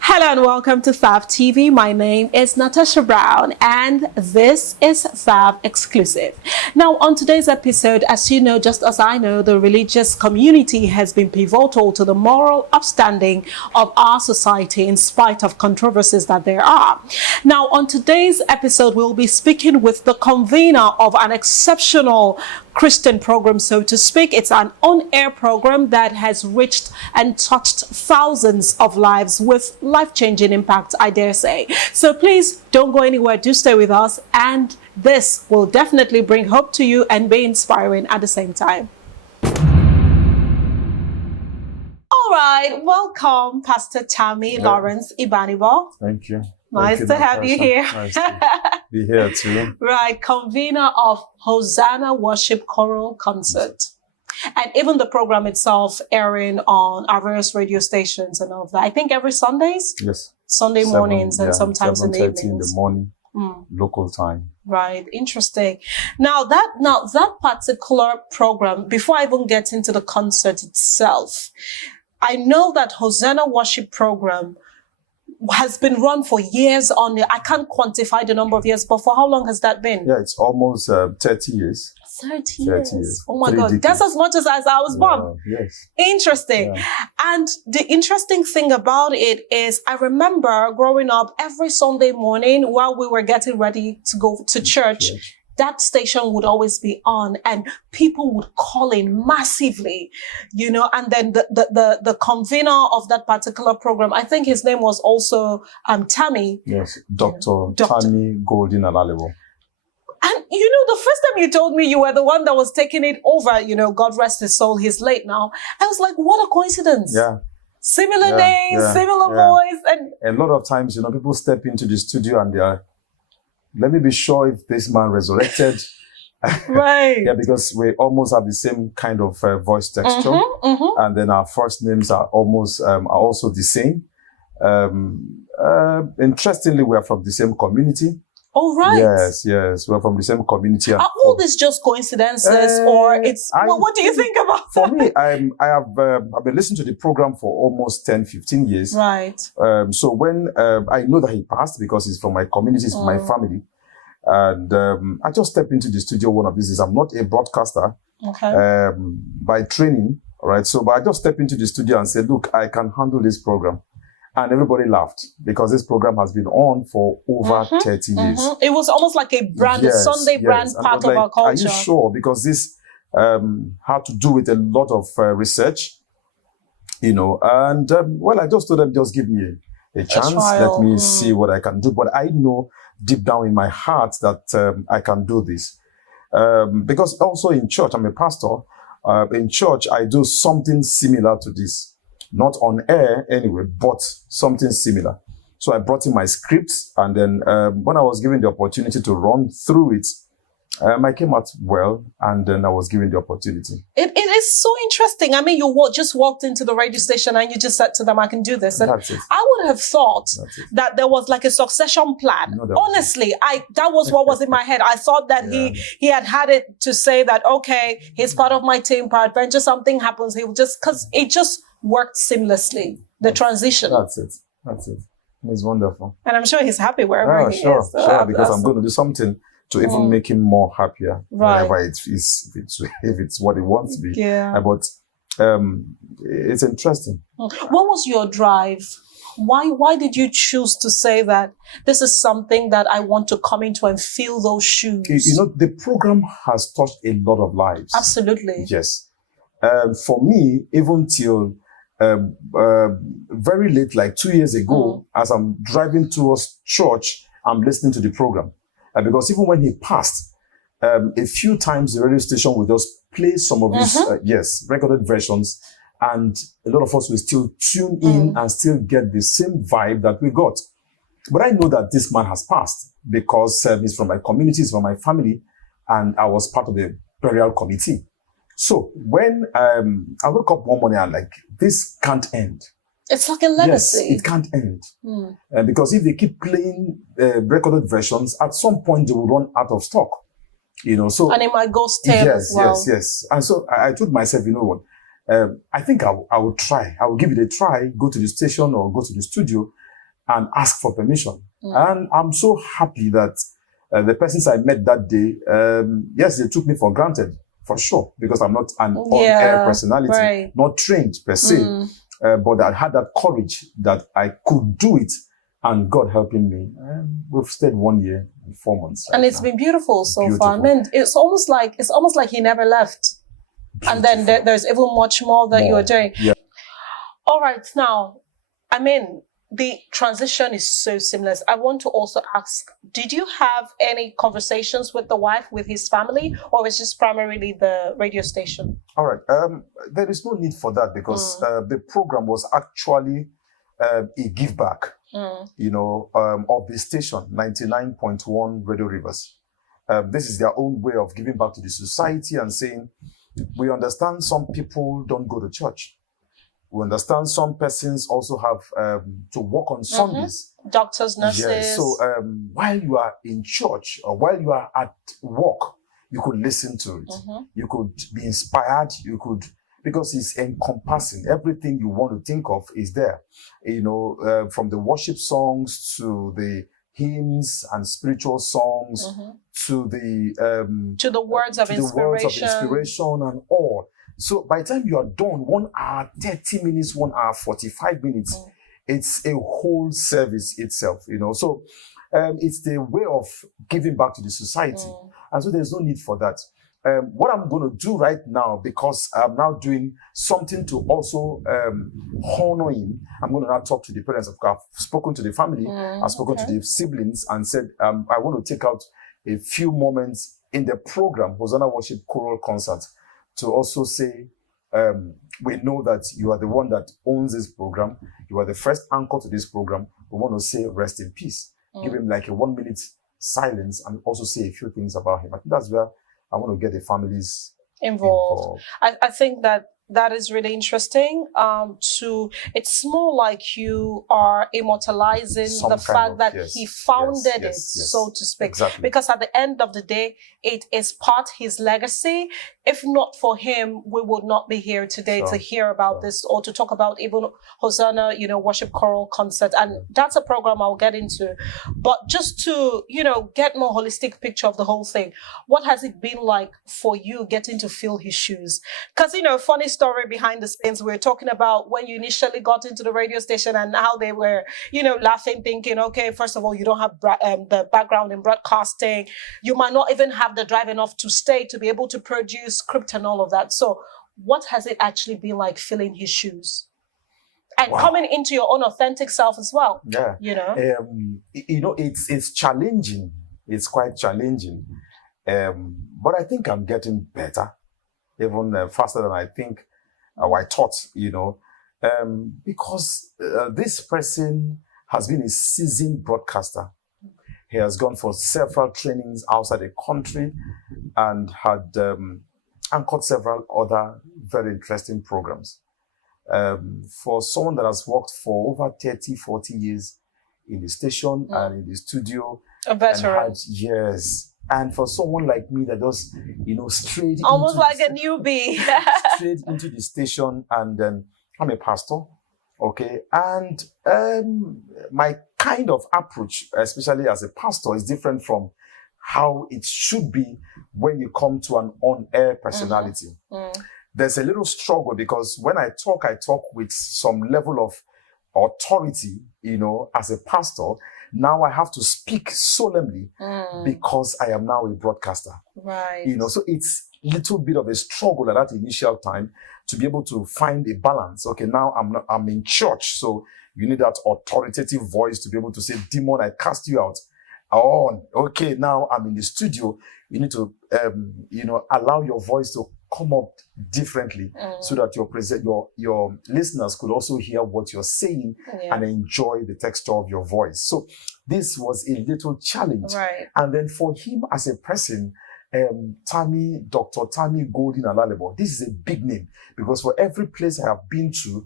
Hello and welcome to Thav TV. My name is Natasha Brown and this is Thav Exclusive. Now on today's episode, as you know, just as I know, the religious community has been pivotal to the moral upstanding of our society in spite of controversies that there are. Now on today's episode, we'll be speaking with the convener of an exceptional Christian program, so to speak. It's an on-air program that has reached and touched thousands of lives with life-changing impact, I dare say. So please don't go anywhere. Do stay with us, and this will definitely bring hope to you and be inspiring at the same time. All right, welcome, Pastor Tammy Lawrence Ibanibo. Thank you. Nice to have you here. Nice to be here too. Right, convener of Hosanna Worship Choral Concert. And even the program itself airing on our various radio stations and all of that. I think every Sundays? Yes. Sunday mornings and sometimes in the evenings. 7:30 in the morning, local time. Right, interesting. Now that particular program, before I even get into the concert itself, I know that Hosanna Worship Program has been run for years on. I can't quantify the number of years, but for how long has that been? Yeah, it's almost 30 years. 30 years. Oh my 3 God. decades. That's as much as I was born. Yes. Interesting. Yeah. And the interesting thing about it is I remember growing up every Sunday morning while we were getting ready to go to church, that station would always be on and people would call in massively, you know, and then the convener of that particular program, I think his name was also Tammy. Yes, Dr. Tammy Golden Alalewo. And, you know, the first time you told me you were the one that was taking it over, you know, God rest his soul, he's late now. I was like, what a coincidence. Yeah. Similar names, similar voice. And a lot of times, you know, people step into the studio and they are, let me be sure if this man resurrected. right. Yeah, because we almost have the same kind of voice texture. And then our first names are almost, are also the same. Interestingly, we are from the same community. Oh, right. Yes. We're from the same community. Are all these just coincidences or it's, what do you think about for that? me, I've been listening to the program for almost 10, 15 years. Right. So when I know that he passed because he's from my community, he's from my family. And I just stepped into the studio one of these days. I'm not a broadcaster by training, all right? So, but I just stepped into the studio and said, look, I can handle this program. And everybody laughed because this program has been on for over 30 years. It was almost like a brand, a Sunday brand part of our culture. Are you sure? Because this had to do with a lot of research, you know. And, well, I just told them, just give me a chance. Let me see what I can do. But I know deep down in my heart that I can do this. Because also in church, I'm a pastor. In church, I do something similar to this. Not on air anyway, but something similar. So I brought in my scripts, and then when I was given the opportunity to run through it, I came out well, and then I was given the opportunity. It is so interesting. I mean, you just walked into the radio station and you just said to them, I can do this. And That's it. I would have thought that there was like a succession plan. No, honestly, that was what was in my head. I thought that he had it to say that, okay, he's part of my team, peradventure something happens, he will just, because it just worked seamlessly, the transition. That's it. It's wonderful. And I'm sure he's happy wherever he is. So sure, because I'm going to do something to even make him more happier, wherever it is, if it's what he wants to be. Yeah. But it's interesting. What was your drive? Why did you choose to say that this is something that I want to come into and fill those shoes? You know, the program has touched a lot of lives. Absolutely. Yes. For me, even till very late, like 2 years ago, as I'm driving towards church, I'm listening to the program. Because even when he passed, a few times the radio station would just play some of his, recorded versions, and a lot of us will still tune in and still get the same vibe that we got. But I know that this man has passed because he's from my community, he's from my family, and I was part of the burial committee. So when I woke up one morning, I'm like, this can't end. It's like a legacy. Yes, it can't end. Because if they keep playing recorded versions, at some point they will run out of stock. You know, so and it might go stale as well. Yes. And so I told myself, you know what? I think I will try. I will give it a try, go to the station or go to the studio and ask for permission. And I'm so happy that the persons I met that day, yes, they took me for granted, for sure, because I'm not an on-air personality, not trained per se, but I had that courage that I could do it, and God helping me. We've stayed 1 year and 4 months. And it's been beautiful so far. I mean, it's almost like he never left. Beautiful. And then there's even much more that you're doing. Yeah. All right, now, I mean, the transition is so seamless. I want to also ask, did you have any conversations with the wife, with his family, or was it just primarily the radio station? All right. There is no need for that because the program was actually a give back, of the station, 99.1 Radio Rivers. This is their own way of giving back to the society and saying, we understand some people don't go to church. We understand some persons also have to work on Sundays. Doctors, nurses. Yes. So while you are in church or while you are at work, you could listen to it. You could be inspired. You could, because it's encompassing. Everything you want to think of is there. From the worship songs to the hymns and spiritual songs to the words of inspiration and all. So by the time you are done, 1 hour, 30 minutes, 1 hour, 45 minutes, it's a whole service itself, So it's the way of giving back to the society. And so there's no need for that. What I'm going to do right now, because I'm now doing something to also honor him, I'm going to now talk to the parents. I've spoken to the family, I've spoken to the siblings and said, I want to take out a few moments in the program, Hosanna Worship Choral Concert, to also say, we know that you are the one that owns this program. You are the first anchor to this program. We want to say rest in peace. Give him like a 1 minute silence and also say a few things about him. I think that's where I want to get the families involved. I think that is really interesting. It's more like you are immortalizing the fact that he founded it, so to speak. Exactly. Because at the end of the day, it is part his legacy. If not for him, we would not be here today to hear about this or to talk about even Hosanna, worship choral concert. And that's a program I'll get into. But just to, get more holistic picture of the whole thing, what has it been like for you getting to fill his shoes? Because, funny story behind the scenes, we were talking about when you initially got into the radio station and how they were, laughing, thinking, okay, first of all, you don't have the background in broadcasting. You might not even have the drive enough to stay to be able to produce script and all of that. So what has it actually been like filling his shoes? And coming into your own authentic self as well. Yeah. It's challenging. It's quite challenging. But I think I'm getting better, even faster than I think I thought, because this person has been a seasoned broadcaster. He has gone for several trainings outside the country and had anchored several other very interesting programs. For someone that has worked for over 30, 40 years in the station and in the studio. A veteran. And for someone like me that just, straight almost like a newbie. straight into the station, and I'm a pastor, okay? And my kind of approach, especially as a pastor, is different from how it should be when you come to an on-air personality. There's a little struggle because when I talk with some level of authority, as a pastor. Now I have to speak solemnly because I am now a broadcaster. Right. So it's a little bit of a struggle at that initial time to be able to find a balance. Okay, now I'm in church, so you need that authoritative voice to be able to say, demon, I cast you out. Oh, okay, now I'm in the studio. You need to, allow your voice to come up differently so that your listeners could also hear what you're saying and enjoy the texture of your voice. So this was a little challenge. Right. And then for him as a person, Tammy, Dr. Tammy Golden Alalebo, this is a big name because for every place I have been to,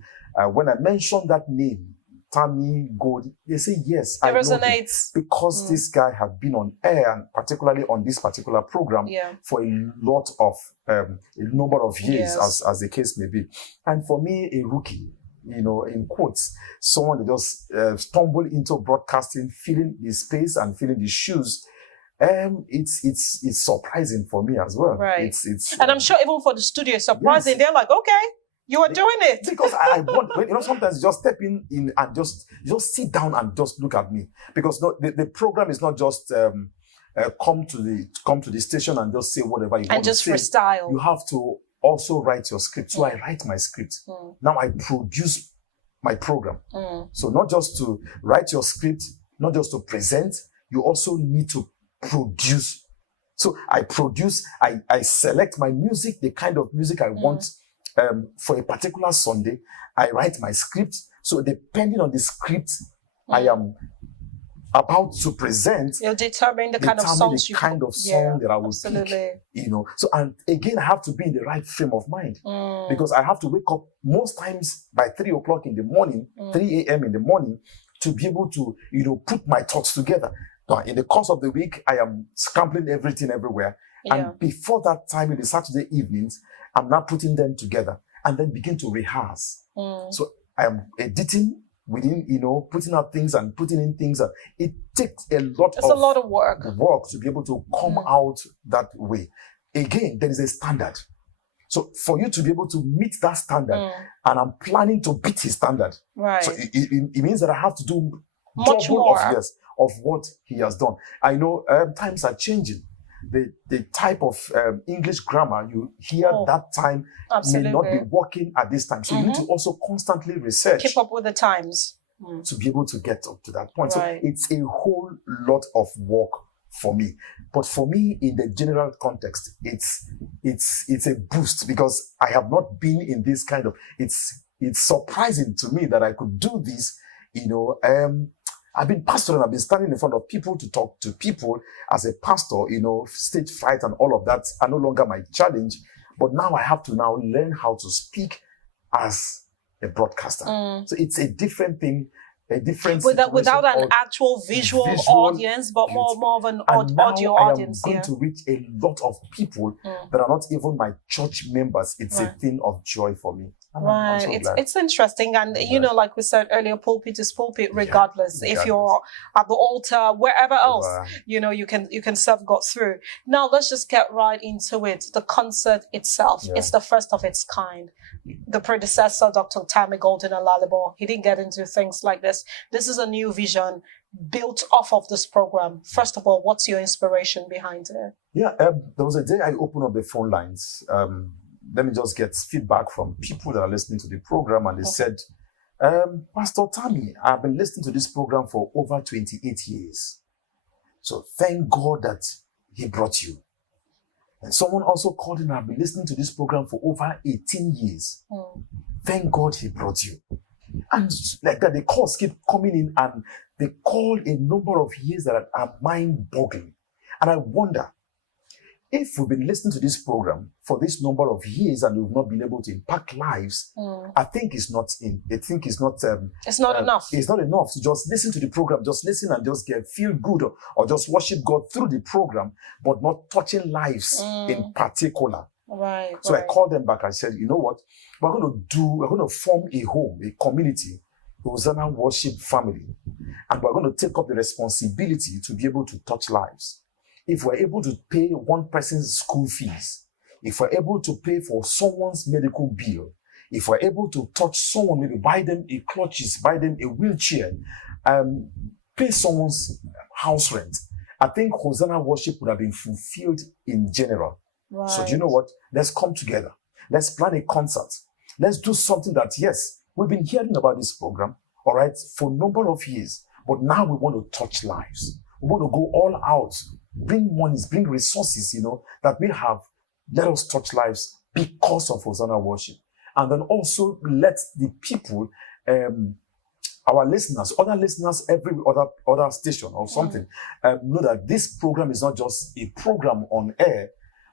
when I mention that name, Tammy, Gold, they say, yes, It I know him. resonates. Because this guy had been on air, and particularly on this particular program, for a lot of, a number of years, as the case may be. And for me, a rookie, in quotes, someone that just stumbled into broadcasting, feeling the space and feeling the shoes, it's surprising for me as well. Right. And I'm sure even for the studio, it's surprising. Yes. They're like, okay, you are doing it. Because I want, sometimes you just step in and just sit down and just look at me. Because the program is not just come to the station and just say whatever you want to say. And just freestyle. You have to also write your script. So I write my script. Now I produce my program. So not just to write your script, not just to present, you also need to produce. So I produce, I select my music, the kind of music I want for a particular Sunday. I write my script. So depending on the script I am about to present, you'll determine the kind of songs you kind of song that I will pick. So, and again, I have to be in the right frame of mind because I have to wake up most times by 3 o'clock in the morning, 3 a.m. in the morning, to be able to, put my thoughts together. But in the course of the week, I am scrambling everything everywhere. And before that time, in the Saturday evenings, I'm now putting them together and then begin to rehearse. So I am editing within, putting out things and putting in things. And it takes a lot of work to be able to come out that way. Again, there is a standard. So for you to be able to meet that standard, and I'm planning to beat his standard. Right. So it means that I have to do much more of what he has done. I know times are changing. The type of English grammar you hear that time may not be working at this time. So you need to also constantly research. Keep up with the times. To be able to get up to that point. Right. So it's a whole lot of work for me. But for me, in the general context, it's a boost because I have not been in this kind of, it's surprising to me that I could do this, I've been pastoring, I've been standing in front of people to talk to people as a pastor, stage fright and all of that are no longer my challenge. But now I have to now learn how to speak as a broadcaster. So it's a different thing, a different without an actual visual audience, but more of an audio audience. I am going to reach a lot of people that are not even my church members. It's a thing of joy for me. Right. It's interesting. And, like we said earlier, pulpit is pulpit, regardless. If you're at the altar, wherever else, you can serve God through. Now, let's just get right into it. The concert itself. It's the first of its kind. The predecessor, Dr. Tammy Golden Alalibo, he didn't get into things like this. This is a new vision built off of this program. First of all, what's your inspiration behind it? There was a day I opened up the phone lines. Let me just get feedback from people that are listening to the program, and they said, Pastor Tammy, I've been listening to this program for over 28 years. So thank God that he brought you. And someone also called in, I've been listening to this program for over 18 years. Thank God he brought you. And like that, the calls keep coming in, and they call a number of years that are mind-boggling. And I wonder, if we've been listening to this program for this number of years and we've not been able to impact lives, I think it's not enough. It's not enough to just listen to the program, just listen and just feel good or just worship God through the program, but not touching lives in particular. Right. So I called them back and said, you know what? We're going to form a home, a community, Hosanna worship family, and we're going to take up the responsibility to be able to touch lives. If we're able to pay one person's school fees, if we're able to pay for someone's medical bill, if we're able to touch someone, maybe buy them a crutches, buy them a wheelchair, pay someone's house rent, I think Hosanna worship would have been fulfilled in general. Right. So do you know what? Let's come together. Let's plan a concert. Let's do something that, yes, we've been hearing about this program, all right, for a number of years, but now we want to touch lives. We want to go all out. Bring monies, bring resources, that we have. Let us touch lives because of Hosanna worship. And then also let the people, our listeners, other listeners, every other station or something, know that this program is not just a program on air,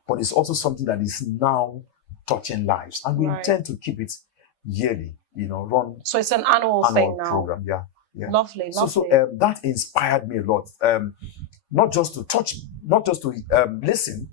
but it's also something that is now touching lives. And we intend to keep it yearly. run. So it's an annual thing now. Program, yeah. Lovely. So that inspired me a lot. Not just to listen,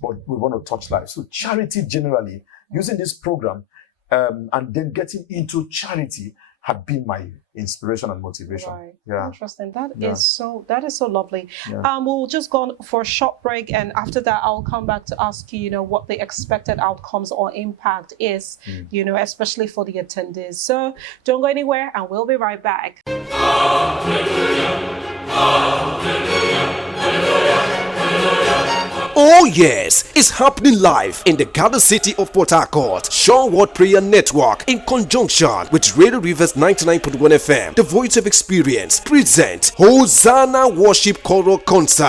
but we want to touch lives. So charity generally, using this program, and then getting into charity had been my inspiration and motivation. Right. Yeah. Interesting. That is so lovely. Yeah. We'll just go on for a short break, and after that I'll come back to ask you, what the expected outcomes or impact is, especially for the attendees. So don't go anywhere, and we'll be right back. Oh yes, it's happening live in the Garden City of Port Harcourt. Sure Word Prayer Network, in conjunction with Radio Rivers 99.1 FM, the Voice of Experience, present Hosanna Worship Choral Concert.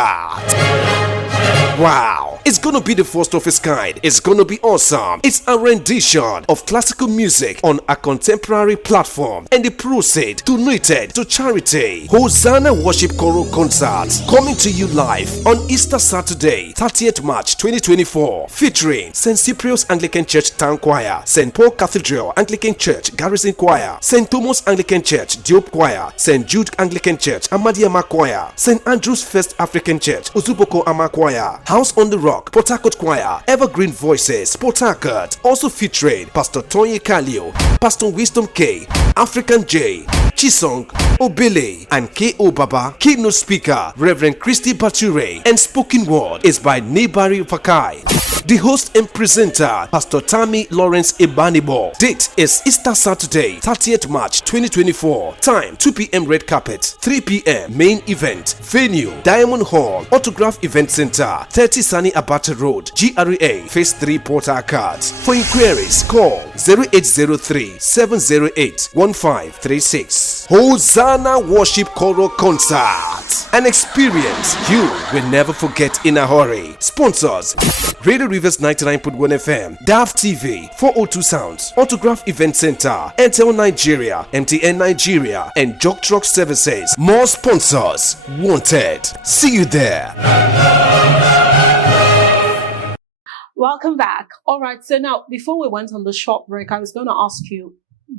Wow! It's gonna be the first of its kind. It's gonna be awesome. It's a rendition of classical music on a contemporary platform, and the proceeds donated to charity. Hosanna Worship Choral Concert, coming to you live on Easter Saturday, 30th March 2024, featuring St. Cyprian's Anglican Church Town Choir, St. Paul Cathedral Anglican Church Garrison Choir, St. Thomas Anglican Church Diop Choir, St. Jude Anglican Church Amadiama Choir, St. Andrew's First African Church Uzuboko Ama Choir, House on the Rock Port Harcourt Choir, Evergreen Voices Port Harcourt, also featuring Pastor Tony Kalio, Pastor Wisdom K, African J, Chisong Obele, and K.O. Baba. Keynote speaker Reverend Christy Bature, and spoken word is by Nibari Fakai. The host and presenter, Pastor Tammy Lawrence Ibanibo. Date is Easter Saturday, 30th March 2024. Time 2 p.m. red carpet, 3 p.m. main event. Venue Diamond Hall, Autograph Event Center, 30 Sunny Abata Road, GRA, Phase 3 Port Harcourt. For inquiries, call 0803-708-1536. Hosanna Worship Choral Concert, an experience you will never forget in a hurry. Sponsors: Radio Rivers 99.1 FM, Thav TV, 402 Sounds, Autograph Event Center, Intel Nigeria, MTN Nigeria, and Jog Truck Services. More sponsors wanted. See you there. Welcome back. All right. So now, before we went on the short break, I was going to ask you,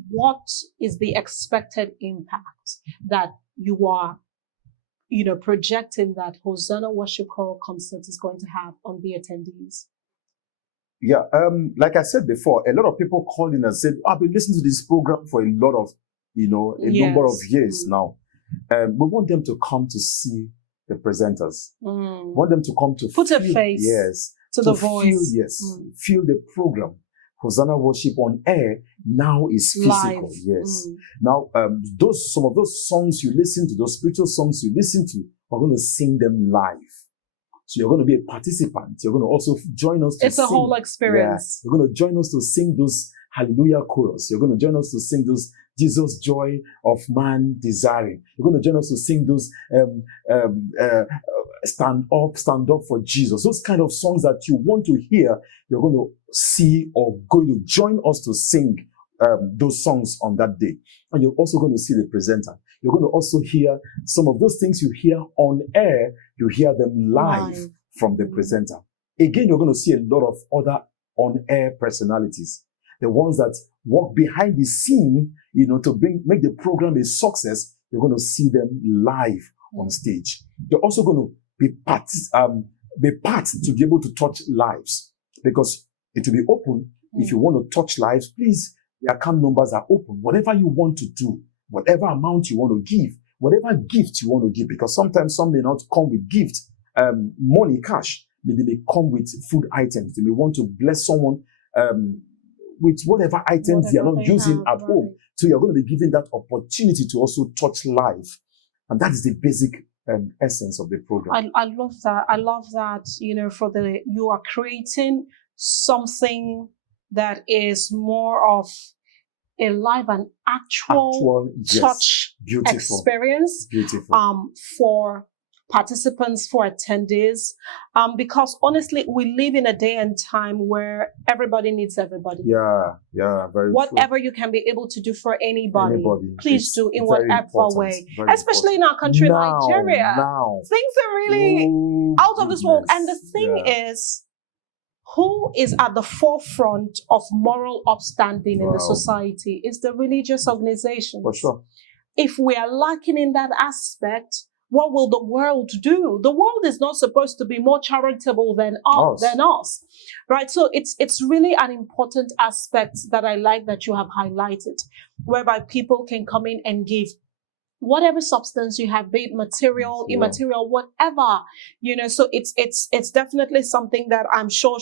what is the expected impact that you are, projecting that Hosanna Worship Choral Concert is going to have on the attendees? Yeah, like I said before, a lot of people called in and said, I've been listening to this program for a lot of, number of years now. We want them to come to see the presenters. We want them to come to put a face to the voice. Feel the program. Hosanna Worship on air now is physical. Live. Yes. Now, some of those songs you listen to, those spiritual songs you listen to, we're going to sing them live. So you're going to be a participant. You're going to also join us to sing. It's a whole experience. Yeah. You're going to join us to sing those Hallelujah chorus. You're going to join us to sing those Jesus joy of man desiring. You're going to join us to sing those stand up for Jesus. Those kind of songs that you want to hear, you're going to see or going to join us to sing those songs on that day. And you're also going to see the presenter. You're going to also hear some of those things you hear on air, you hear them live from the presenter. Again, you're going to see a lot of other on-air personalities. The ones that walk behind the scene, to make the program a success. You're going to see them live on stage. You're also going to be part to be able to touch lives, because it will be open. If you want to touch lives, please, the account numbers are open. Whatever you want to do, whatever amount you want to give, whatever gift you want to give, because sometimes some may not come with gift, money, cash. Maybe they come with food items. They may want to bless someone with whatever items they are not using at home. So you're going to be given that opportunity to also touch life. And that is the basic essence of the program. I love that. I love that, you are creating something that is more of a live and actual touch experience. For participants, for attendees, because honestly, we live in a day and time where everybody needs everybody. Very whatever true. You can be able to do for anybody please do in whatever way, especially in our country, Nigeria. Things are really out of this world. And the thing is, who is at the forefront of moral upstanding in the society is the religious organizations. For sure. If we are lacking in that aspect, what will the world do? The world is not supposed to be more charitable than us, right? So it's really an important aspect that I like that you have highlighted, whereby people can come in and give whatever substance you have, be it material, immaterial, whatever, so it's definitely something that I'm sure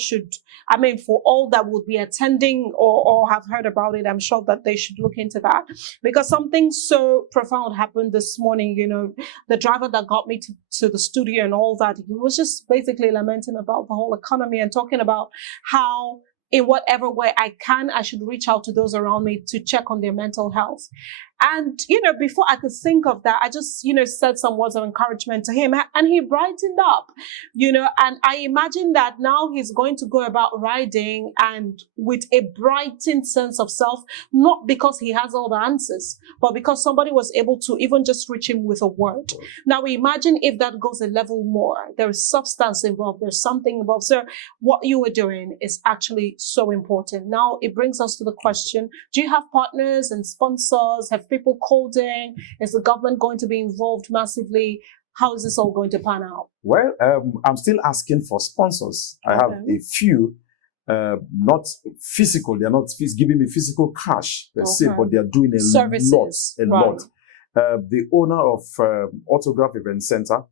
for all that would be attending or have heard about it, I'm sure that they should look into that, because something so profound happened this morning. The driver that got me to the studio and all that, he was just basically lamenting about the whole economy and talking about how in whatever way I should reach out to those around me to check on their mental health. And, before I could think of that, I just, said some words of encouragement to him, and he brightened up, and I imagine that now he's going to go about riding and with a brightened sense of self, not because he has all the answers, but because somebody was able to even just reach him with a word. Now imagine if that goes a level more, there is substance involved, there's something involved. So what you were doing is actually so important. Now it brings us to the question, do you have partners and sponsors? Have people called in? Is the government going to be involved massively? How is this all going to pan out? Well, I'm still asking for sponsors. I have a few, not physical. They're not giving me physical cash per se, but they are doing a services. lot. The owner of Autograph Event Center.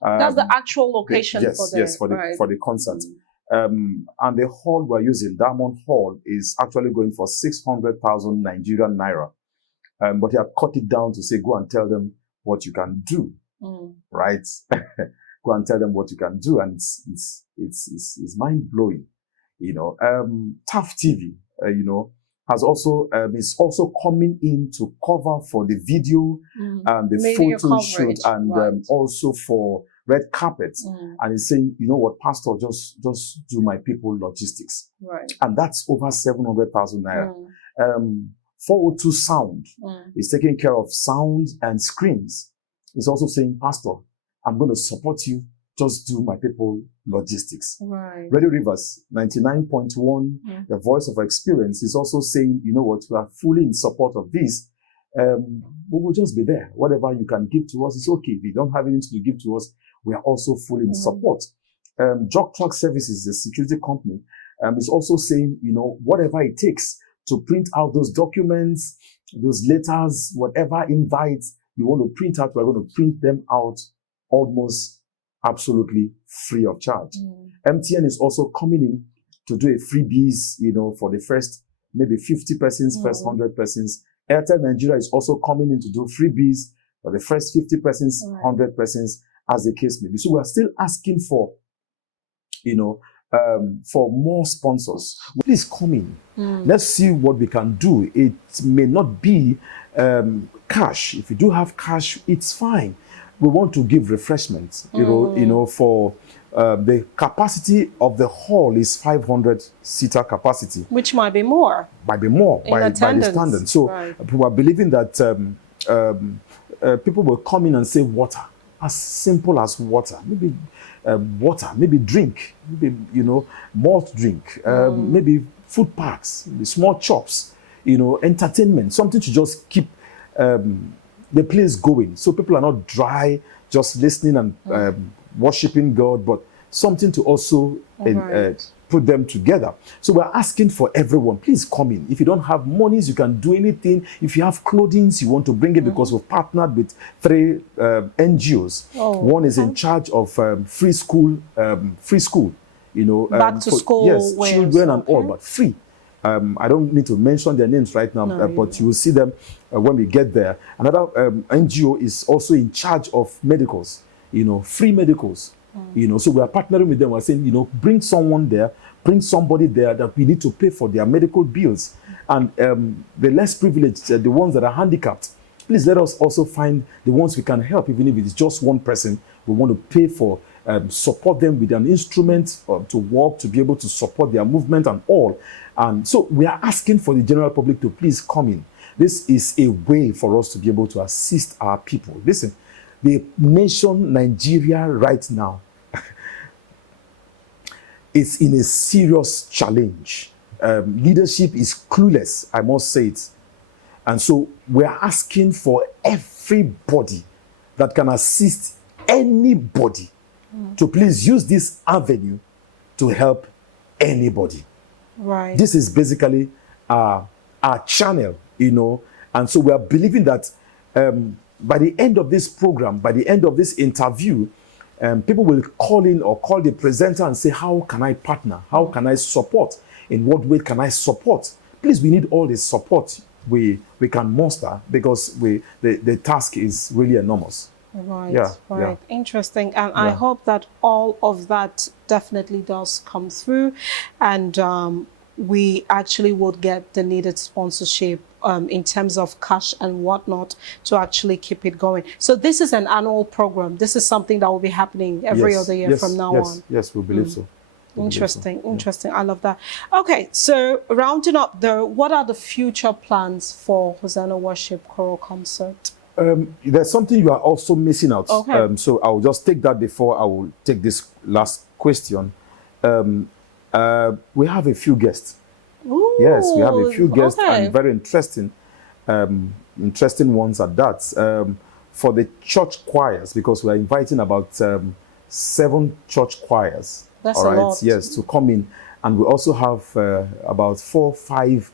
That's the actual location for the concert. And the hall we're using, Diamond Hall, is actually going for 600,000 Nigerian naira. But he had cut it down to say, go and tell them what you can do, right? Go and tell them what you can do, and it's mind blowing, Thav TV, has also is also coming in to cover for the video and the media photo coverage, shoot, and also for red carpet. And he's saying, you know what, Pastor, just do my people logistics, right? And that's over 700,000 naira. 402 Sound is taking care of sound and screens. He's also saying, Pastor, I'm going to support you. Just do my people logistics. Right. Radio Rivers 99.1, the voice of experience, is also saying, you know what, we are fully in support of this. We will just be there. Whatever you can give to us is okay. If you don't have anything to give to us, we are also fully in support. Jog Truck Services, the security company, is also saying, whatever it takes to print out those documents, those letters, whatever invites you want to print out, we're going to print them out almost absolutely free of charge. MTN is also coming in to do a freebies, for the first maybe 50 persons, first 100 persons. Airtel Nigeria is also coming in to do freebies for the first 50 persons, 100 persons, as the case may be. So we're still asking for, for more sponsors. Please come in. Let's see what we can do. It may not be cash. If you do have cash, it's fine. We want to give refreshments, for the capacity of the hall is 500 seater capacity. Which might be more. By the standard. So we are believing that people will come in and say water, as simple as water, maybe water, maybe drink, maybe, malt drink, maybe food packs, small chops, entertainment, something to just keep the place going. So people are not dry, just listening and worshiping God, but something to also put them together. So we're asking for everyone, please come in. If you don't have monies, you can do anything. If you have clothing, you want to bring it, because we've partnered with 3 NGOs. One is in charge of free school, back to school, yes, children and all, but free. I don't need to mention their names right now, but you will see them when we get there. Another NGO is also in charge of medicals, free medicals. So we are partnering with them. We're saying, bring someone there, bring somebody there that we need to pay for their medical bills. And the less privileged, the ones that are handicapped, please let us also find the ones we can help, even if it's just one person. We want to pay for, support them with an instrument to walk, to be able to support their movement and all. And so we are asking for the general public to please come in. This is a way for us to be able to assist our people. Listen, the nation Nigeria right now it's in a serious challenge. Leadership is clueless, I must say it. And so we're asking for everybody that can assist anybody to please use this avenue to help anybody. Right. This is basically our channel, you know. And so we are believing that by the end of this program, by the end of this interview, people will call in or call the presenter and say, how can I partner? How can I support? In what way can I support? Please, we need all the support we can muster, because the task is really enormous. Right, yeah, right. Yeah. Interesting. And I hope that all of that definitely does come through, and we actually would get the needed sponsorship in terms of cash and whatnot to actually keep it going. So this is an annual program. This is something that will be happening every other year from now on. Yes, we believe so. Interesting, interesting. I love that. Okay, so rounding up though, what are the future plans for Hosanna Worship Choral Concert? There's something you are also missing out. Okay. So I'll just take that before I will take this last question. We have a few guests. Ooh, Yes, we have a few guests, okay. and very interesting ones at that. For the church choirs, because we are inviting about 7 church choirs. That's all a right, lot. yes, to come in, and we also have about 4 or 5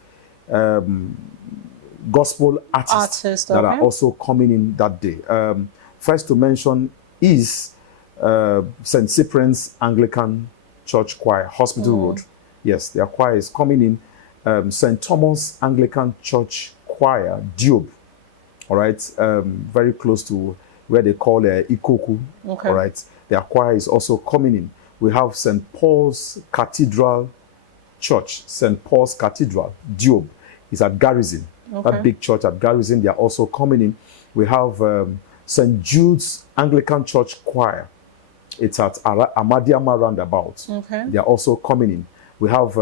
gospel artists that are also coming in that day. First to mention is St. Cyprian's Anglican Church Choir, Hospital Road. Yes, their choir is coming in. St. Thomas Anglican Church Choir, Diob. All right, very close to where they call Ikoku. Okay. All right, their choir is also coming in. We have St. Paul's Cathedral Church, St. Paul's Cathedral, Diob, is at Garrison. Okay. That big church at Garrison, they are also coming in. We have St. Jude's Anglican Church Choir. It's at Amadiama Roundabout. Okay. They are also coming in. We have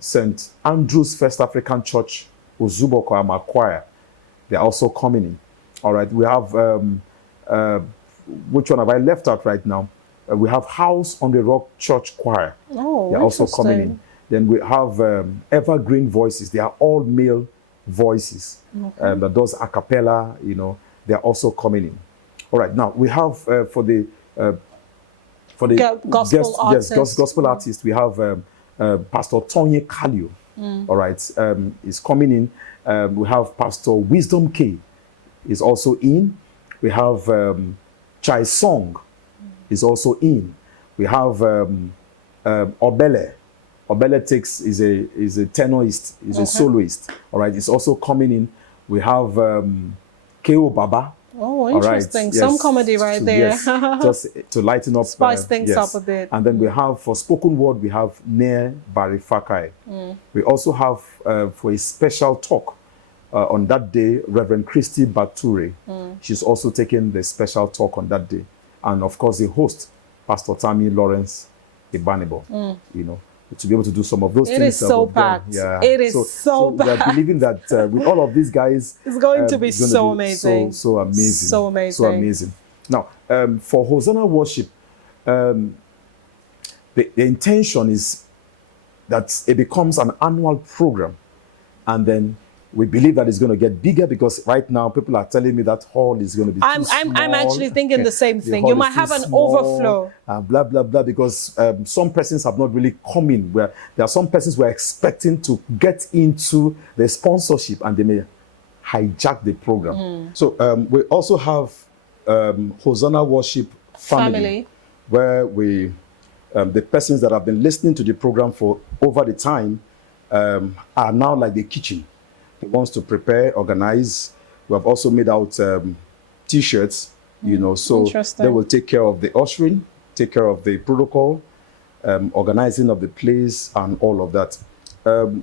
St. Andrew's First African Church, Ozuboko Ama Choir. They are also coming in. All right. We have, which one have I left out right now? We have House on the Rock Church Choir. Oh, they're also coming in. Then we have Evergreen Voices. They are all male voices. Okay. That does a cappella, you know. They're also coming in. All right. Now we have for the gospel artists. Yes, gospel artists. We have Pastor Tonye Kalio. All right, is coming in. We have Pastor Wisdom K is also in. We have Chai Song is also in. We have Obele. Obele is a tenorist, is a soloist. All right, it's also coming in. We have Keo Baba. Oh, interesting. Right. Some yes. comedy right there. Yes. Just to lighten up. Spice things up a bit. And then we have, for spoken word, we have Nair Barifakai. We also have, for a special talk on that day, Reverend Christy Bature. She's also taking the special talk on that day. And of course, the host, Pastor Tammy Lawrence Ibanibo. You know, to be able to do some of those things. It is so packed. Yeah. It is so packed. We're believing that with all of these guys, it's going to be so amazing. So amazing. So amazing. So amazing. Now, for Hosanna Worship, the intention is that it becomes an annual program. And then we believe that it's going to get bigger, because right now people are telling me that hall is going to be too small. I'm actually thinking the same thing. You might have an overflow. Blah, blah, blah, because some persons have not really come in. Where there are some persons who are expecting to get into the sponsorship, and they may hijack the program. So we also have Hosanna Worship Family. Where we, the persons that have been listening to the program for over the time are now like the kitchen. He wants to prepare, organize. We have also made out T-shirts, you know, so they will take care of the ushering, take care of the protocol, organizing of the place, and all of that.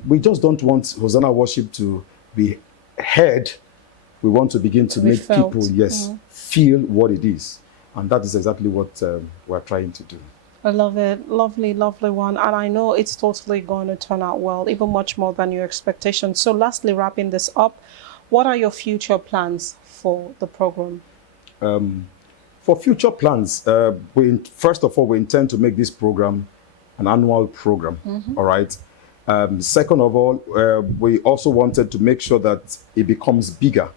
We just don't want Hosanna Worship to be heard. We want to begin to make people, feel what it is. And that is exactly what we're trying to do. I love it. Lovely, lovely one. And I know it's totally going to turn out well, even much more than your expectations. So lastly, wrapping this up, what are your future plans for the program? For future plans, first of all, we intend to make this program an annual program. All right. Second of all, we also wanted to make sure that it becomes bigger.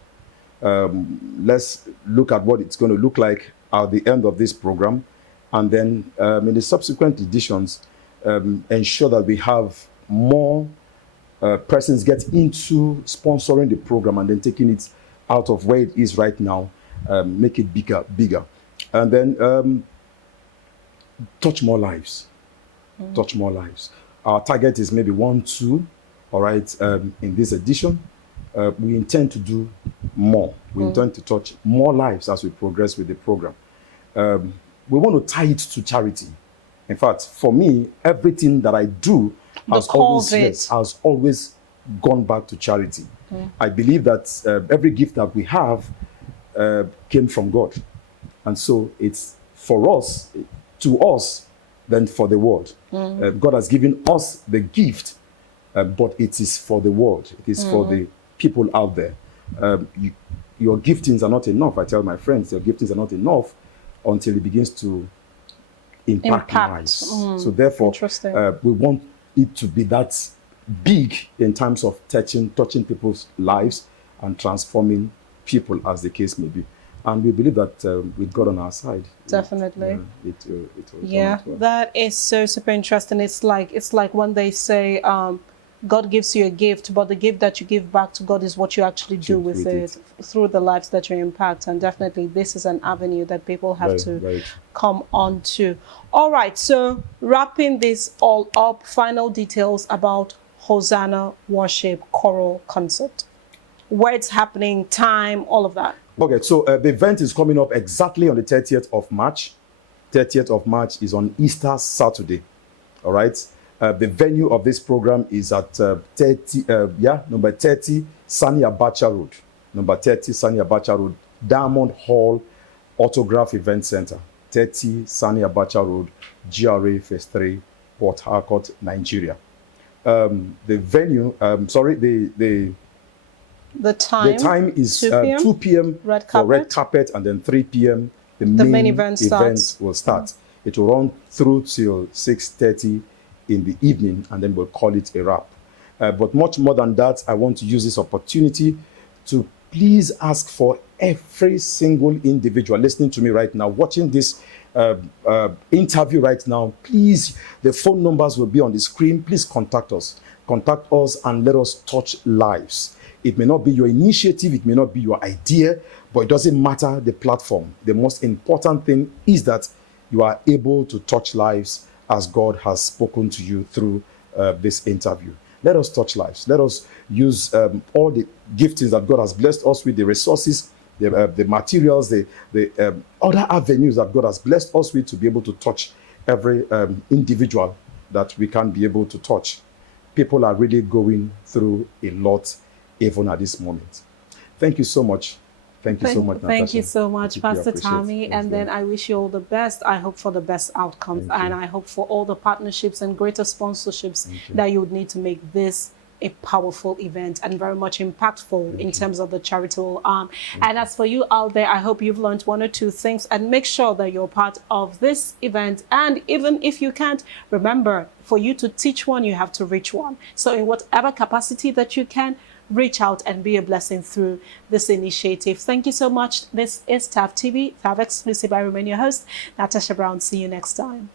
Let's look at what it's going to look like at the end of this program, and then in the subsequent editions, ensure that we have more persons get into sponsoring the program and then taking it out of where it is right now, make it bigger, and then touch more lives. Touch more lives. Our target is maybe 1, 2, all right, in this edition. We intend to do more. We intend to touch more lives as we progress with the program. We want to tie it to charity. In fact, for me, everything that I do has always gone back to charity. I believe that every gift that we have came from God. And so it's for us, to us, than for the world. God has given us the gift, but it is for the world. It is for the people out there. Your giftings are not enough. I tell my friends, your giftings are not enough until it begins to impact lives. So therefore, we want it to be that big in terms of touching people's lives and transforming people, as the case may be. And we believe that with God on our side, definitely, it will well. That is so super interesting. It's like when they say God gives you a gift, but the gift that you give back to God is what you actually do with it through the lives that you impact. And definitely, this is an avenue that people have to come on to. All right, so wrapping this all up, final details about Hosanna Worship Choral Concert. Where it's happening, time, all of that. Okay, so the event is coming up exactly on the 30th of March. 30th of March is on Easter Saturday. All right. The venue of this program is at number 30 Sani Abacha Road. Number 30 Sani Abacha Road, Diamond Hall Autograph Event Center. 30 Sani Abacha Road, GRA Phase 3, Port Harcourt, Nigeria. The venue, the time is 2 p.m. for red carpet, and then 3 p.m. the main event will start. It will run through till 6:30 in the evening, and then we'll call it a wrap. But much more than that, I want to use this opportunity to please ask for every single individual listening to me right now, watching this interview right now. Please, the phone numbers will be on the screen. Please contact us. Contact us and let us touch lives. It may not be your initiative, it may not be your idea, but it doesn't matter the platform. The most important thing is that you are able to touch lives as God has spoken to you through this interview. Let us touch lives. Let us use all the giftings that God has blessed us with, the resources, the materials, the other avenues that God has blessed us with, to be able to touch every individual that we can be able to touch. People are really going through a lot even at this moment. Thank you so much. Thank you so much, Natasha. Thank you so much, Pastor Tammy. And then I wish you all the best. I hope for the best outcomes. And I hope for all the partnerships and greater sponsorships that you would need to make this a powerful event and very much impactful in terms of the charitable arm. And as for you out there, I hope you've learned 1 or 2 things, and make sure that you're part of this event. And even if you can't, remember, for you to teach one, you have to reach one. So in whatever capacity that you can, reach out and be a blessing through this initiative. Thank you so much. This is Thav TV, Thav Exclusive. I remain your host, Natasha Brown. See you next time.